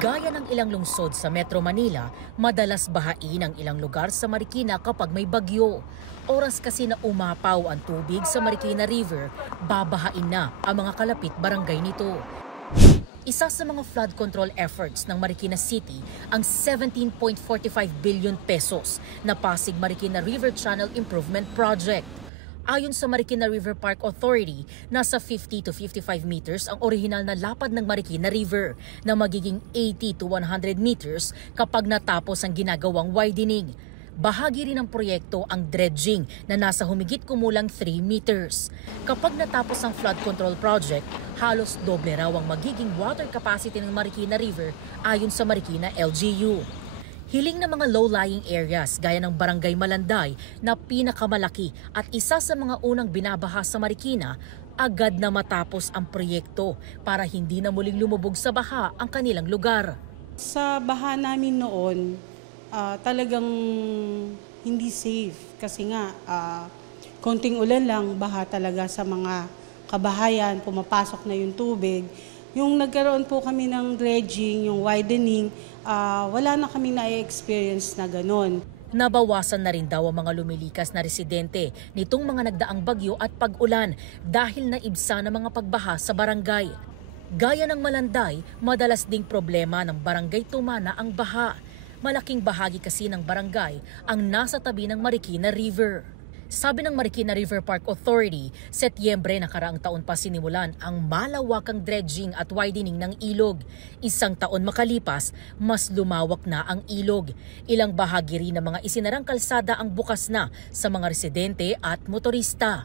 Gaya ng ilang lungsod sa Metro Manila, madalas bahain ang ilang lugar sa Marikina kapag may bagyo. Oras kasi na umapaw ang tubig sa Marikina River, babahain na ang mga kalapit barangay nito. Isa sa mga flood control efforts ng Marikina City ang 17.45 billion pesos na Pasig Marikina River Channel Improvement Project. Ayon sa Marikina River Park Authority, nasa 50 to 55 meters ang orihinal na lapad ng Marikina River na magiging 80 to 100 meters kapag natapos ang ginagawang widening. Bahagi rin ng proyekto ang dredging na nasa humigit kumulang 3 meters. Kapag natapos ang flood control project, halos doble raw ang magiging water capacity ng Marikina River ayon sa Marikina LGU. Hiling ng mga low-lying areas gaya ng Barangay Malanday na pinakamalaki at isa sa mga unang binabaha sa Marikina, agad na matapos ang proyekto para hindi na muling lumubog sa baha ang kanilang lugar. Sa baha namin noon, talagang hindi safe kasi nga konting ulan lang, baha talaga sa mga kabahayan, pumapasok na yung tubig. Yung nagkaroon po kami ng dredging, yung widening, wala na kami na-experience na gano'n. Nabawasan na rin daw ang mga lumilikas na residente nitong mga nagdaang bagyo at pag-ulan dahil naibsa ng mga pagbaha sa barangay. Gaya ng Malanday, madalas ding problema ng barangay Tumana ang baha. Malaking bahagi kasi ng barangay ang nasa tabi ng Marikina River. Sabi ng Marikina River Park Authority, Setyembre nakaraang taon pa sinimulan ang malawakang dredging at widening ng ilog. Isang taon makalipas, mas lumawak na ang ilog. Ilang bahagi rin ng mga isinarang kalsada ang bukas na sa mga residente at motorista.